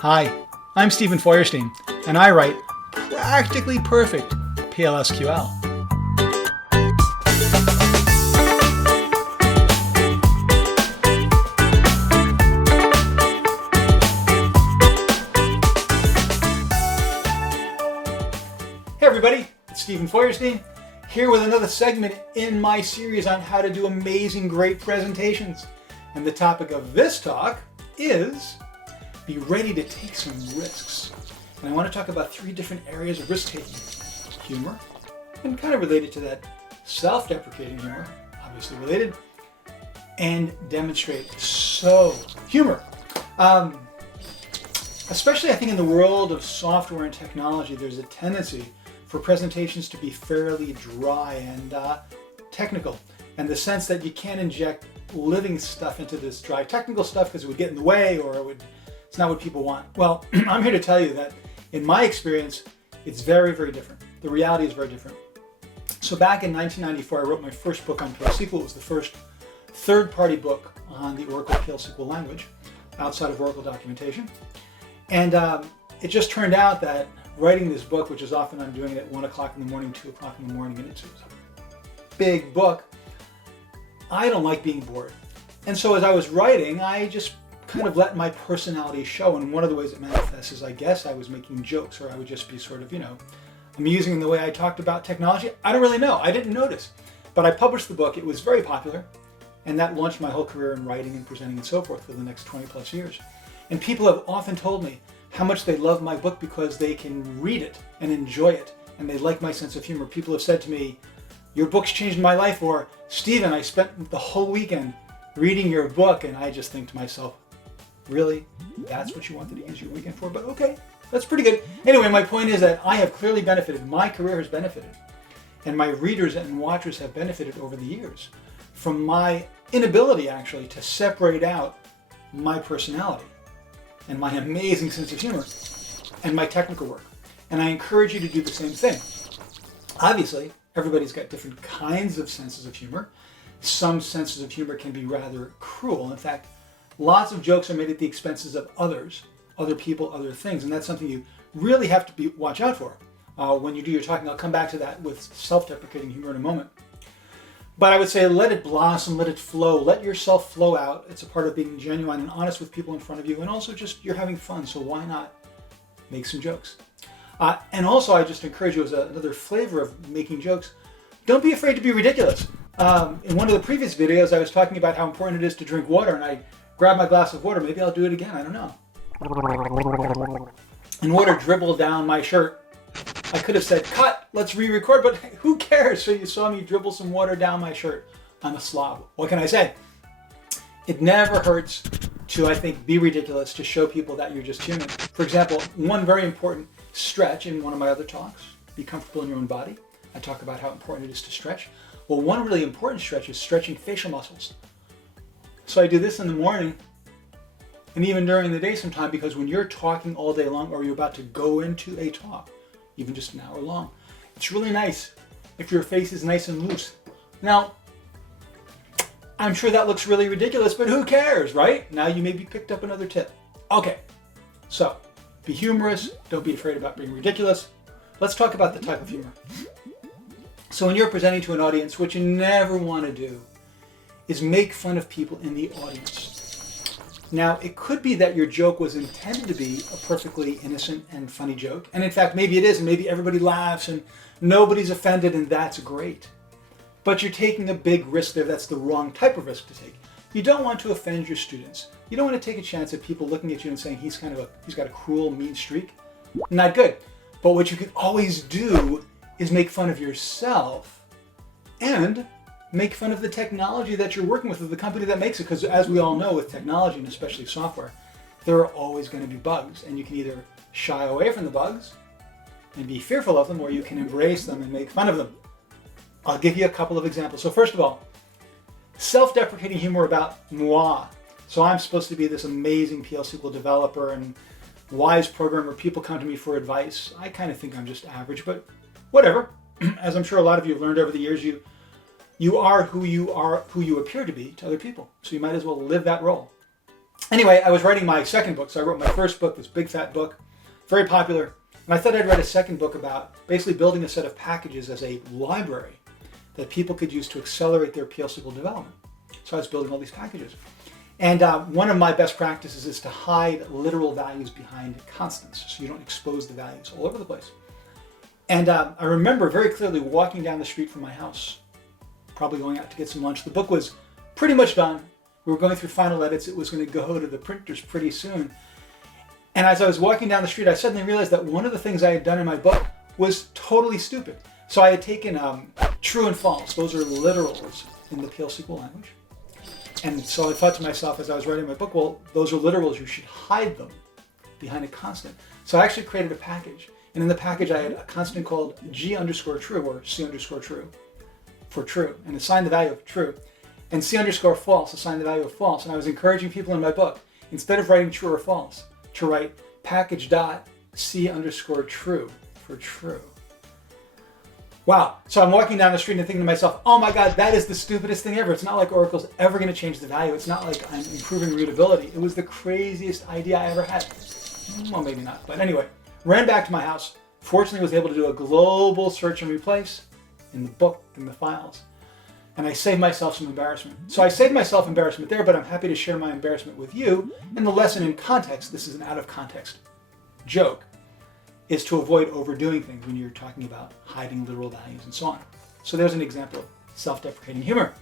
Hi, I'm Stephen Feuerstein, and I write practically perfect PLSQL. Hey everybody, it's Stephen Feuerstein, here with another segment in my series on how to do amazing, great presentations. And the topic of this talk is be ready to take some risks. And I want to talk about 3 different areas of risk-taking. Humor, and kind of related to that, self-deprecating humor, obviously related, and demonstrate. So, humor. Especially I think in the world of software and technology, there's a tendency for presentations to be fairly dry and technical, and the sense that you can't inject living stuff into this dry technical stuff because it would get in the way or it's not what people want. Well, I'm here to tell you that in my experience, it's very, very different. The reality is very different. So back in 1994, I wrote my first book on PL/SQL. It was the first third-party book on the Oracle PL/SQL language outside of Oracle documentation. And it just turned out that writing this book, which is often I'm doing it at 1 o'clock in the morning, 2 o'clock in the morning, and it's a big book, I don't like being bored. And so as I was writing, I just kind of let my personality show. And one of the ways it manifests is, I guess, I was making jokes, or I would just be sort of, amusing in the way I talked about technology. I don't really know. I didn't notice. But I published the book. It was very popular. And that launched my whole career in writing and presenting and so forth for the next 20 plus years. And people have often told me how much they love my book because they can read it and enjoy it. And they like my sense of humor. People have said to me, "Your book's changed my life," or "Stephen, I spent the whole weekend reading your book." And I just think to myself, really? That's what you wanted to use your weekend for? But okay, that's pretty good. Anyway, my point is that I have clearly benefited. My career has benefited. And my readers and watchers have benefited over the years from my inability, actually, to separate out my personality and my amazing sense of humor and my technical work. And I encourage you to do the same thing. Obviously, everybody's got different kinds of senses of humor. Some senses of humor can be rather cruel. In fact, lots of jokes are made at the expenses of others, other people, other things, and that's something you really have to watch out for when you do your talking. I'll come back to that with self-deprecating humor in a moment. But I would say let it blossom, let it flow, let yourself flow out. It's a part of being genuine and honest with people in front of you, and also just you're having fun, so why not make some jokes? And also I just encourage you as another flavor of making jokes, don't be afraid to be ridiculous. In one of the previous videos I was talking about how important it is to drink water, and I grabbed my glass of water. Maybe I'll do it again, I don't know. And water dribbled down my shirt. I could have said, "Cut, let's re-record," but who cares? So you saw me dribble some water down my shirt. I'm a slob. What can I say? It never hurts to, I think, be ridiculous, to show people that you're just human. For example, one very important stretch in one of my other talks, be comfortable in your own body. I talk about how important it is to stretch. Well, one really important stretch is stretching facial muscles. So I do this in the morning and even during the day sometime, because when you're talking all day long or you're about to go into a talk, even just an hour long, it's really nice if your face is nice and loose. Now, I'm sure that looks really ridiculous, but who cares, right? Now you maybe picked up another tip. Okay, so be humorous. Don't be afraid about being ridiculous. Let's talk about the type of humor. So when you're presenting to an audience, what you never want to do is make fun of people in the audience. Now, it could be that your joke was intended to be a perfectly innocent and funny joke. And in fact, maybe it is, and maybe everybody laughs and nobody's offended, and that's great. But you're taking a big risk there. That's the wrong type of risk to take. You don't want to offend your students. You don't want to take a chance at people looking at you and saying he's got a cruel, mean streak. Not good. But what you can always do is make fun of yourself and make fun of the technology that you're working with, or the company that makes it. Because as we all know, with technology, and especially software, there are always going to be bugs. And you can either shy away from the bugs and be fearful of them, or you can embrace them and make fun of them. I'll give you a couple of examples. So first of all, self-deprecating humor about moi. So I'm supposed to be this amazing PL/SQL developer and wise programmer. People come to me for advice. I kind of think I'm just average, but whatever. As I'm sure a lot of you have learned over the years, you are who you appear to be to other people. So you might as well live that role. Anyway, I was writing my second book. So I wrote my first book, this big fat book, very popular. And I thought I'd write a second book about basically building a set of packages as a library that people could use to accelerate their PL/SQL development. So I was building all these packages. And one of my best practices is to hide literal values behind constants so you don't expose the values all over the place. And I remember very clearly walking down the street from my house, probably going out to get some lunch. The book was pretty much done. We were going through final edits. It was going to go to the printers pretty soon. And as I was walking down the street, I suddenly realized that one of the things I had done in my book was totally stupid. So I had taken true and false. Those are literals in the PL/SQL language. And so I thought to myself as I was writing my book, well, those are literals. You should hide them behind a constant. So I actually created a package. And in the package, I had a constant called G_true or C_true for true and assigned the value of true. And C_false assigned the value of false. And I was encouraging people in my book, instead of writing true or false, to write package.C_true for true. Wow. So I'm walking down the street and thinking to myself, oh my God, that is the stupidest thing ever. It's not like Oracle's ever going to change the value. It's not like I'm improving readability. It was the craziest idea I ever had. Well, maybe not. But anyway, ran back to my house. Fortunately, was able to do a global search and replace in the book, in the files. And I saved myself some embarrassment. So I saved myself embarrassment there, but I'm happy to share my embarrassment with you. And the lesson in context, this is an out of context joke, is to avoid overdoing things when you're talking about hiding literal values and so on. So there's an example of self-deprecating humor.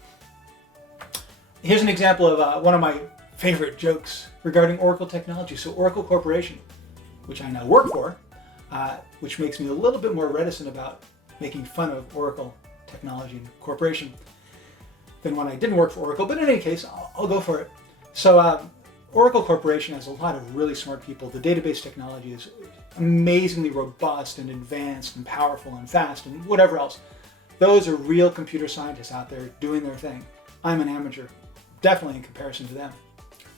Here's an example of one of my favorite jokes regarding Oracle technology. So Oracle Corporation, which I now work for, which makes me a little bit more reticent about making fun of Oracle technology and corporation than when I didn't work for Oracle, but in any case, I'll go for it. So Oracle Corporation has a lot of really smart people. The database technology is amazingly robust and advanced and powerful and fast and whatever else. Those are real computer scientists out there doing their thing. I'm an amateur, definitely in comparison to them.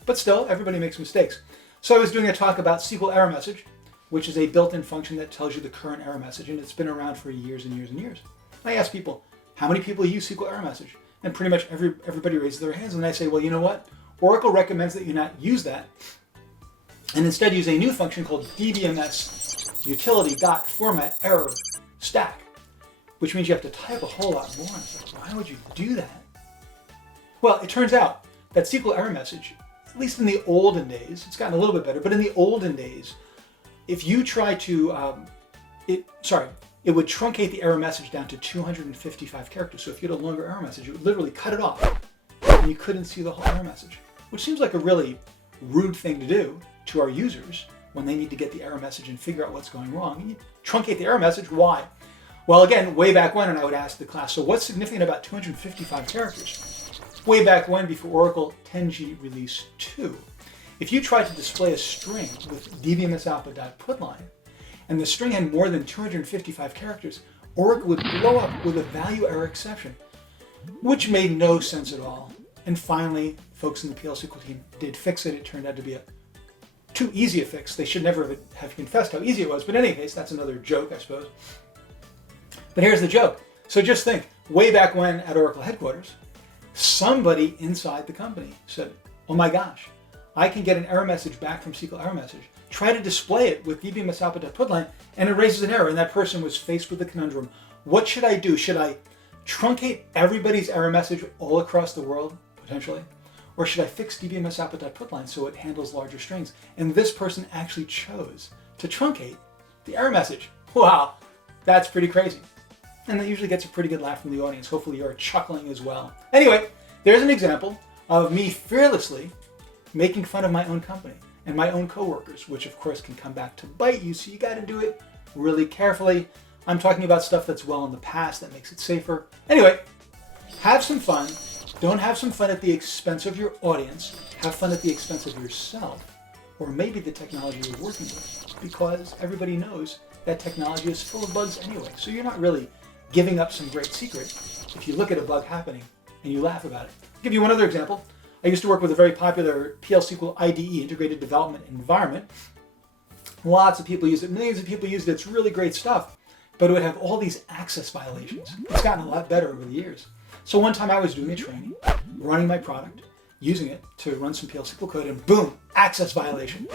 But still, everybody makes mistakes. So I was doing a talk about SQL error message, which is a built-in function that tells you the current error message, and it's been around for years and years and years. I asked people, how many people use SQL error message? And pretty much everybody raises their hands, and I say, well, you know what? Oracle recommends that you not use that, and instead use a new function called dbms utility.format error stack, which means you have to type a whole lot more. Why would you do that? Well, it turns out that SQL error message, at least in the olden days, it's gotten a little bit better, but in the olden days, if you try to, it would truncate the error message down to 255 characters. So if you had a longer error message, it would literally cut it off, and you couldn't see the whole error message, which seems like a really rude thing to do to our users when they need to get the error message and figure out what's going wrong. And you truncate the error message, why? Well, again, way back when, and I would ask the class, so what's significant about 255 characters? Way back when, before Oracle 10G Release 2, if you tried to display a string with dbmsalpha.putline, and the string had more than 255 characters, Oracle would blow up with a value error exception, which made no sense at all. And finally, folks in the PL/SQL team did fix it. It turned out to be a too easy a fix. They should never have confessed how easy it was. But in any case, that's another joke, I suppose. But here's the joke. So just think, way back when at Oracle headquarters, somebody inside the company said, oh my gosh, I can get an error message back from SQL error message. Try to display it with dbmsalpha.putline, and it raises an error. And that person was faced with the conundrum. What should I do? Should I truncate everybody's error message all across the world, potentially? Or should I fix dbmsalpha.putline so it handles larger strings? And this person actually chose to truncate the error message. Wow, that's pretty crazy. And that usually gets a pretty good laugh from the audience. Hopefully you're chuckling as well. Anyway, there's an example of me fearlessly making fun of my own company and my own coworkers, which of course can come back to bite you, so you got to do it really carefully. I'm talking about stuff that's well in the past that makes it safer. Anyway, have some fun. Don't have some fun at the expense of your audience. Have fun at the expense of yourself, or maybe the technology you're working with, because everybody knows that technology is full of bugs anyway. So you're not really giving up some great secret if you look at a bug happening and you laugh about it. I'll give you one other example. I used to work with a very popular PL/SQL IDE, Integrated Development Environment. Lots of people use it. Millions of people use it. It's really great stuff. But it would have all these access violations. It's gotten a lot better over the years. So one time I was doing a training, running my product, using it to run some PL SQL code, and boom, access violation.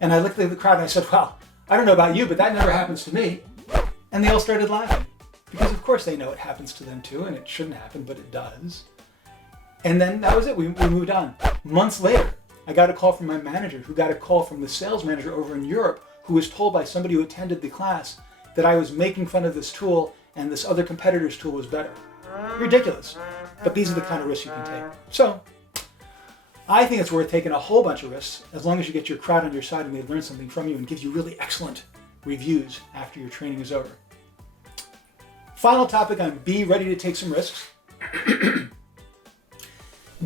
And I looked at the crowd and I said, well, I don't know about you, but that never happens to me. And they all started laughing because of course they know it happens to them too, and it shouldn't happen, but it does. And then that was it. We moved on. Months later, I got a call from my manager, who got a call from the sales manager over in Europe, who was told by somebody who attended the class that I was making fun of this tool and this other competitor's tool was better. Ridiculous. But these are the kind of risks you can take. So I think it's worth taking a whole bunch of risks as long as you get your crowd on your side and they learn something from you and give you really excellent reviews after your training is over. Final topic on be ready to take some risks.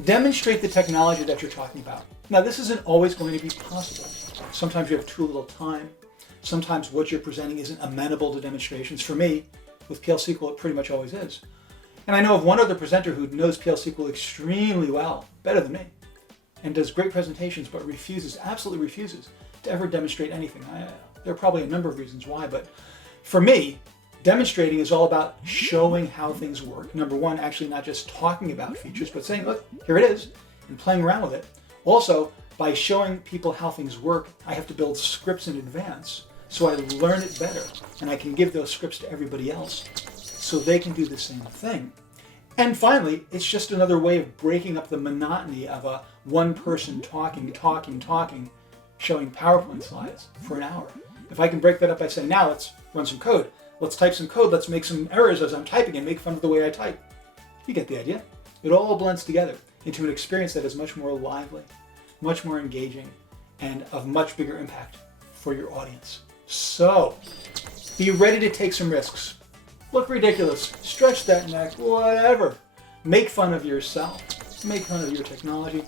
Demonstrate the technology that you're talking about. Now, this isn't always going to be possible. Sometimes you have too little time. Sometimes what you're presenting isn't amenable to demonstrations. For me, with PL SQL, it pretty much always is. And I know of one other presenter who knows PL SQL extremely well, better than me, and does great presentations, but absolutely refuses to ever demonstrate anything. There are probably a number of reasons why, but for me, demonstrating is all about showing how things work. Number one, actually not just talking about features, but saying, look, here it is, and playing around with it. Also, by showing people how things work, I have to build scripts in advance so I learn it better, and I can give those scripts to everybody else so they can do the same thing. And finally, it's just another way of breaking up the monotony of a one person talking, showing PowerPoint slides for an hour. If I can break that up by saying, now let's run some code. Let's type some code. Let's make some errors as I'm typing and make fun of the way I type. You get the idea. It all blends together into an experience that is much more lively, much more engaging, and of much bigger impact for your audience. So, be ready to take some risks. Look ridiculous. Stretch that neck. Whatever. Make fun of yourself. Make fun of your technology.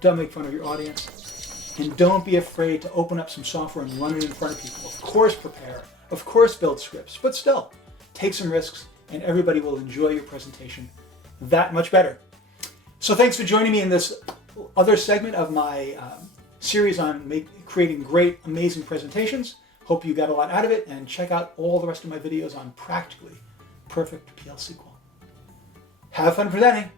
Don't make fun of your audience. And don't be afraid to open up some software and run it in front of people. Of course, prepare. Of course, build scripts, but still, take some risks and everybody will enjoy your presentation that much better. So thanks for joining me in this other segment of my series on creating great, amazing presentations. Hope you got a lot out of it, and check out all the rest of my videos on practically perfect PL SQL. Have fun presenting.